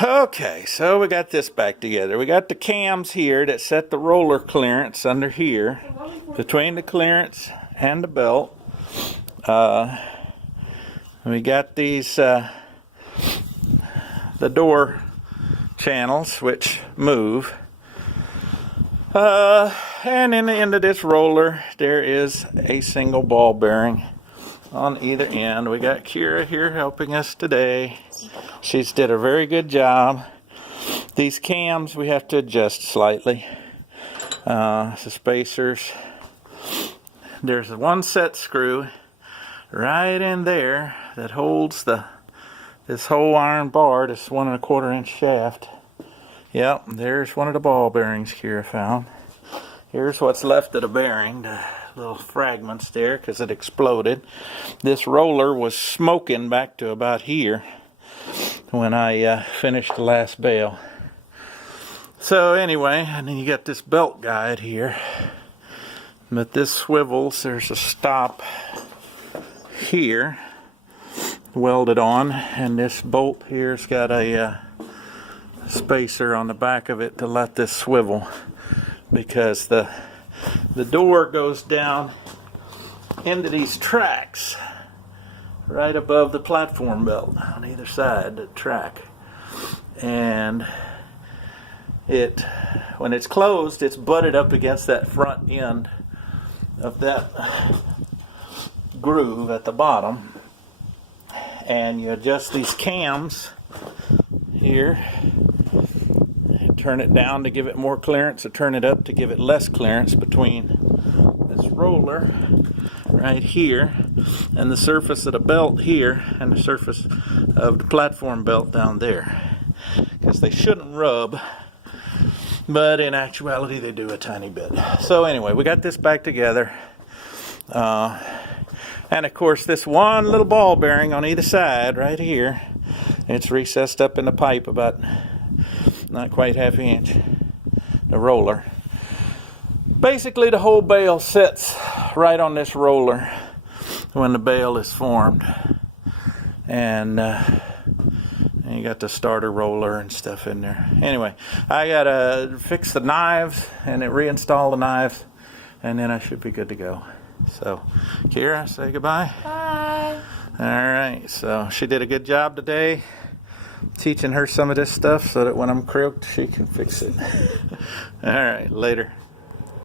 Okay, so we got this back together. We got the cams here that set the roller clearance under here, between the clearance and the belt. We got these, the door channels which move. And in the end of this roller, there is a single ball bearing on either end. We got Kira here helping us today. She's did a very good job. These cams we have to adjust slightly. The spacers. There's one set screw right in there that holds this whole iron bar, this 1 1/4 inch shaft. Yep, there's one of the ball bearings Kira found. Here's what's left of the bearing, the little fragments there, because it exploded. This roller was smoking back to about here when I finished the last bale. So anyway, and then you got this belt guide here. But this swivels, there's a stop here welded on, and this bolt here's got a spacer on the back of it to let this swivel, because the door goes down into these tracks right above the platform belt on either side of the track. And when it's closed, it's butted up against that front end of that groove at the bottom. And you adjust these cams here, turn it down to give it more clearance, or turn it up to give it less clearance between this roller right here and the surface of the belt here and the surface of the platform belt down there, because they shouldn't rub, but in actuality they do a tiny bit. So anyway, we got this back together, and of course this one little ball bearing on either side right here, it's recessed up in the pipe about not quite half an inch, the roller. Basically the whole bale sits right on this roller when the bale is formed. And you got the starter roller and stuff in there. Anyway, I gotta fix the knives and then reinstall the knives, and then I should be good to go. So, Kira, say goodbye. Bye. Alright, so she did a good job today, teaching her some of this stuff so that when I'm crooked, she can fix it. Alright, later.